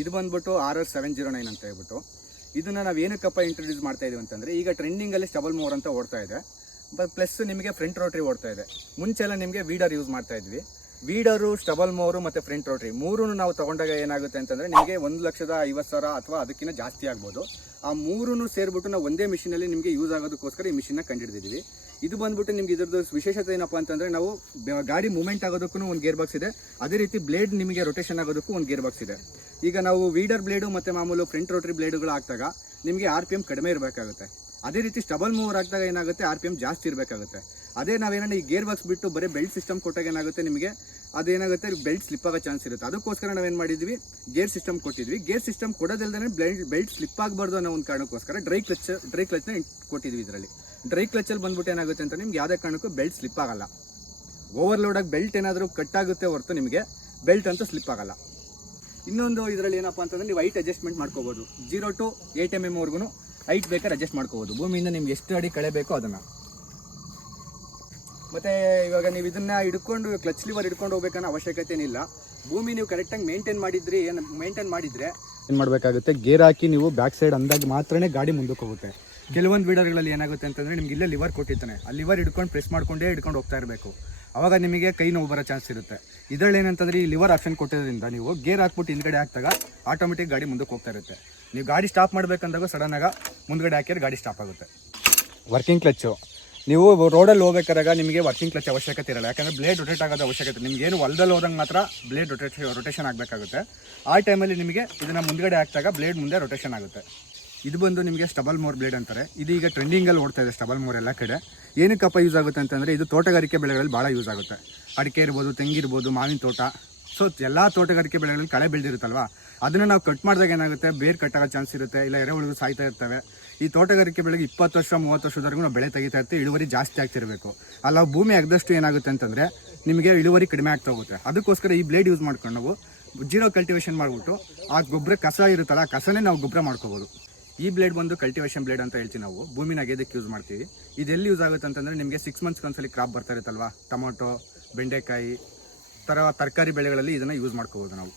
ಇದು ಬಂದ್ಬಿಟ್ಟು RR709 ಅಂತ ಹೇಳ್ಬಿಟ್ಟು. ಇದನ್ನು ನಾವು ಏನಕ್ಕಪ್ಪ ಇಂಟ್ರೊಡ್ಯೂಸ್ ಮಾಡ್ತಾ ಇದೀವಿ ಅಂತಂದರೆ, ಈಗ ಟ್ರೆಂಡಿಂಗಲ್ಲಿ ಸ್ಟಬಲ್ ಮೂವರ್ ಅಂತ ಓಡ್ತಾ ಇದೆ. ಪ್ಲಸ್ ನಿಮಗೆ ಫ್ರಂಟ್ ರೋಟ್ರಿ ಓಡ್ತಾ ಇದೆ. ಮುಂಚೆ ಎಲ್ಲ ನಿಮಗೆ ವೀಡರ್ ಯೂಸ್ ಮಾಡ್ತಾ ಇದ್ವಿ. ವೀಡರು, ಸ್ಟಬಲ್ ಮೂವರು ಮತ್ತು ಫ್ರಂಟ್ ರೋಟ್ರಿ ಮೂರೂ ನಾವು ತೊಗೊಂಡಾಗ ಏನಾಗುತ್ತೆ ಅಂತಂದರೆ ನಿಮಗೆ 1,50,000 ಅಥವಾ ಅದಕ್ಕಿಂತ ಜಾಸ್ತಿ ಆಗ್ಬೋದು. ಆ ಮೂರೂ ಸೇರಿಬಿಟ್ಟು ನಾವು ಒಂದೇ ಮಿಷಿನಲ್ಲಿ ನಿಮಗೆ ಯೂಸ್ ಆಗೋದಕ್ಕೋಸ್ಕರ ಈ ಮಿಷಿನ್ನ ಕಂಡುಹಿಡಿದಿದ್ದೀವಿ. ಇದು ಬಂದ್ಬಿಟ್ಟು ನಿಮ್ಗೆ ಇದ್ರದ್ದು ವಿಶೇಷತೆ ಏನಪ್ಪ ಅಂತಂದರೆ, ನಾವು ಗಾಡಿ ಮೂವ್ಮೆಂಟ್ ಆಗೋದಕ್ಕೂ ಒಂದು ಗೇರ್ ಬಾಕ್ಸ್ ಇದೆ. ಅದೇ ರೀತಿ ಬ್ಲೇಡ್ ನಿಮಗೆ ರೊಟೇಷನ್ ಆಗೋದಕ್ಕೂ ಒಂದು ಗೇರ್ ಬಾಕ್ಸ್ ಇದೆ. ಈಗ ನಾವು ವೀಡರ್ ಬ್ಲೇಡು ಮತ್ತು ಮಾಮೂಲು ಫ್ರಂಟ್ ರೋಟ್ರಿ ಬ್ಲೇಡುಗಳು ಹಾಕಿದಾಗ ನಿಮಗೆ RPM ಕಡಿಮೆ ಇರಬೇಕಾಗುತ್ತೆ. ಅದೇ ರೀತಿ ಸ್ಟಬಲ್ ಮೂವರ್ ಹಾಕಿದಾಗ ಏನಾಗುತ್ತೆ, RPM ಜಾಸ್ತಿ ಇರಬೇಕಾಗುತ್ತೆ. ಅದೇ ನಾವೇನೋ ಈ ಗೇರ್ ಬಾಕ್ಸ್ ಬಿಟ್ಟು ಬರೀ ಬೆಲ್ಟ್ ಸಿಸ್ಟಮ್ ಕೊಟ್ಟಾಗ ಏನಾಗುತ್ತೆ, ನಿಮಗೆ ಅದೇನಾಗುತ್ತೆ ಬೆಲ್ಟ್ ಸ್ಲಿಪ್ ಆಗೋ ಚಾನ್ಸ್ ಇರುತ್ತೆ. ಅದಕ್ಕೋಸ್ಕರ ನಾವೇನು ಮಾಡಿದ್ವಿ, ಗೇರ್ ಸಿಸ್ಟಮ್ ಕೊಟ್ಟಿದ್ವಿ. ಗೇರ್ ಸಿಸ್ಟಮ್ ಕೊಡೋದಿಲ್ಲದೇ ಬೆಲ್ಟ್ ಸ್ಲಿಪ್ ಆಗಬಾರ್ದು ಅನ್ನೋ ಒಂದು ಕಾರಣಕ್ಕೋಸ್ಕರ ಡ್ರೈ ಕ್ಲಚ್ನ ಕೊಟ್ಟಿದ್ವಿ. ಇದರಲ್ಲಿ ಡ್ರೈ ಕ್ಲಚಲ್ಲಿ ಬಂದ್ಬಿಟ್ಟು ಏನಾಗುತ್ತೆ ಅಂತ ನಿಮ್ಗೆ ಯಾವುದೇ ಕಾರಣಕ್ಕೂ ಬೆಲ್ಟ್ ಸ್ಲಿಪ್ ಆಗಲ್ಲ. ಓವರ್ಲೋಡಾಗಿ ಬೆಲ್ಟ್ ಏನಾದರೂ ಕಟ್ ಆಗುತ್ತೆ ಹೊರತು ನಿಮಗೆ ಬೆಲ್ಟ್ ಅಂತೂ ಸ್ಲಿಪ್ ಆಗಲ್ಲ. ಇನ್ನೊಂದು ಇದರಲ್ಲಿ ಏನಪ್ಪ ಅಂತಂದರೆ, ನೀವು ಹೈಟ್ ಅಡ್ಜಸ್ಟ್ಮೆಂಟ್ ಮಾಡ್ಕೋಬೋದು. 0 to 8 mm ವರೆಗೂ ಹೈಟ್ ಬೇಕಾದ್ರೆ ಅಡ್ಜಸ್ಟ್ ಮಾಡ್ಕೋಬೋದು. ಭೂಮಿಯಿಂದ ನಿಮ್ಗೆ ಎಷ್ಟು ಅಡಿ ಕಳೆ ಬೇಕೋ ಅದನ್ನು. ಮತ್ತು ಇವಾಗ ನೀವು ಇದನ್ನು ಹಿಡ್ಕೊಂಡು ಕ್ಲಚ್ ಲಿವರ್ ಹಿಡ್ಕೊಂಡು ಹೋಗ್ಬೇಕನ್ನೋ ಅವಶ್ಯಕತೆ ಏನಿಲ್ಲ. ಭೂಮಿ ನೀವು ಕರೆಕ್ಟಾಗಿ ಮೇಂಟೈನ್ ಮಾಡಿದ್ರೆ ಏನು ಮಾಡಬೇಕಾಗುತ್ತೆ, ಗೇರ್ ಹಾಕಿ ನೀವು ಬ್ಯಾಕ್ ಸೈಡ್ ಅಂದಾಗ ಮಾತ್ರನೇ ಗಾಡಿ ಮುಂದಕ್ಕೆ ಹೋಗುತ್ತೆ. ಕೆಲವೊಂದು ವೀಡರ್ಗಳಲ್ಲಿ ಏನಾಗುತ್ತೆ ಅಂತಂದರೆ, ನಿಮ್ಗೆ ಇಲ್ಲೇ ಲಿವರ್ ಕೊಟ್ಟಿರ್ತಾನೆ, ಆ ಲಿವರ್ ಹಿಡ್ಕೊಂಡು ಪ್ರೆಸ್ ಮಾಡ್ಕೊಂಡೇ ಹಿಡ್ಕೊಂಡು ಹೋಗ್ತಾ ಇರಬೇಕು. ಆವಾಗ ನಿಮಗೆ ಕೈ ನೋವು ಬರೋ ಚಾನ್ಸ್ ಇರುತ್ತೆ. ಇದರಲ್ಲಿ ಏನಂತಂದರೆ, ಈ ಲಿವರ್ ಆಪ್ಷನ್ ಕೊಟ್ಟಿರೋದ್ರಿಂದ ನೀವು ಗೇರ್ ಹಾಕ್ಬಿಟ್ಟು ಹಿಂದ್ಗಡೆ ಹಾಕಿದಾಗ ಆಟೋಮೆಟಿಕ್ ಗಾಡಿ ಮುಂದಕ್ಕೆ ಹೋಗ್ತಾ ಇರುತ್ತೆ. ನೀವು ಗಾಡಿ ಸ್ಟಾಪ್ ಮಾಡಬೇಕಂದಾಗ ಸಡನ್ನಾಗ ಮುಂದ್ಗಡೆ ಹಾಕಿದ್ರೆ ಗಾಡಿ ಸ್ಟಾಪ್ ಆಗುತ್ತೆ. ವರ್ಕಿಂಗ್ ಕ್ಲಚ್ಚು, ನೀವು ರೋಡಲ್ಲಿ ಹೋಗ್ಬೇಕಾದಾಗ ನಿಮಗೆ ವರ್ಕಿಂಗ್ ಕ್ಲಚ್ ಅವಶ್ಯಕತೆ ಇರಲ್ಲ. ಯಾಕಂದರೆ ಬ್ಲೇಡ್ ರೊಟೇಟ್ ಆಗೋದು ಅವಶ್ಯಕತೆ. ನಿಮಗೇನು ಹೊಲದಲ್ಲಿ ಹೋದಂಗೆ ಮಾತ್ರ ಬ್ಲೇಡ್ ರೊಟೇಷನ್ ಆಗಬೇಕಾಗುತ್ತೆ. ಆ ಟೈಮಲ್ಲಿ ನಿಮಗೆ ಇದನ್ನು ಮುಂದ್ಗಡೆ ಹಾಕಿದಾಗ ಬ್ಲೇಡ್ ಮುಂದೆ ರೊಟೇಷನ್ ಆಗುತ್ತೆ. ಇದು ಬಂದು ನಿಮಗೆ ಸ್ಟಬಲ್ ಮೂವರ್ ಬ್ಲೇಡ್ ಅಂತಾರೆ. ಇದು ಈಗ ಟ್ರೆಂಡಿಂಗಲ್ಲಿ ಓಡ್ತಾ ಇದೆ ಸ್ಟಬಲ್ ಮೂವರ್ ಎಲ್ಲ ಕಡೆ. ಏನಕ್ಕಪ್ಪ ಯೂಸ್ ಆಗುತ್ತೆ ಅಂತಂದರೆ, ಇದು ತೋಟಗಾರಿಕೆ ಬೆಳೆಗಳಲ್ಲಿ ಭಾಳ ಯೂಸ್ ಆಗುತ್ತೆ. ಅಡಿಕೆ ಇರ್ಬೋದು, ತೆಂಗಿರ್ಬೋದು, ಮಾವಿನ ತೋಟ, ಸೊ ಎಲ್ಲ ತೋಟಗಾರಿಕೆ ಬೆಳೆಗಳಲ್ಲಿ ಕಳೆ ಬೆಳೆದಿರುತ್ತಲ್ವ, ಅದನ್ನು ನಾವು ಕಟ್ ಮಾಡಿದಾಗ ಏನಾಗುತ್ತೆ, ಬೇರೆ ಕಟ್ಟಾಗೋ ಚಾನ್ಸ್ ಇರುತ್ತೆ, ಇಲ್ಲ ಎರೆಹುಳುಗಳು ಸಾಯ್ತಾ ಇರ್ತವೆ. ಈ ತೋಟಗಾರಿಕೆ ಬೆಳೆಗೆ 20 ವರ್ಷ 30 ವರ್ಷದವರೆಗೂ ನಾವು ಬೆಳೆ ತೆಗಿತಾ ಇರ್ತೀವಿ. ಇಳುವರಿ ಜಾಸ್ತಿ ಆಗ್ತಿರಬೇಕು. ಅಲ್ಲ ಭೂಮಿ ಆಗದಷ್ಟು ಏನಾಗುತ್ತೆ ಅಂತಂದರೆ ನಿಮಗೆ ಇಳುವರಿ ಕಡಿಮೆ ಆಗ್ತಾ ಹೋಗುತ್ತೆ. ಅದಕ್ಕೋಸ್ಕರ ಈ ಬ್ಲೇಡ್ ಯೂಸ್ ಮಾಡ್ಕೊಂಡು ನಾವು 0 ಕಲ್ಟಿವೇಷನ್ ಮಾಡಿಬಿಟ್ಟು ಆ ಗೊಬ್ಬರ ಕಸ ಇರುತ್ತಲ್ಲ, ಆ ಕಸನೇ ನಾವು ಗೊಬ್ಬರ ಮಾಡ್ಕೋಬೋದು. ಈ ಬ್ಲೇಡ್ ಬಂದು ಕಲ್ಟಿವೇಷನ್ ಬ್ಲೇಡ್ ಅಂತ ಹೇಳ್ತೀವಿ ನಾವು. ಭೂಮಿನ ಅಗೆದಕ್ಕೆ ಯೂಸ್ ಮಾಡ್ತೀವಿ. ಇದೆಲ್ಲಿ ಯೂಸ್ ಆಗುತ್ತೆ ಅಂತಂದರೆ, ನಿಮಗೆ 6 months ಒಂದ್ಸಲಿ ಕ್ರಾಪ್ ಬರ್ತಾ ಇರುತ್ತಲ್ವ, ಟೊಮೊಟೊ, ಬೆಂಡೆಕಾಯಿ ಥರ ತರಕಾರಿ ಬೆಳೆಗಳಲ್ಲಿ ಇದನ್ನು ಯೂಸ್ ಮಾಡ್ಕೋಬೋದು ನಾವು.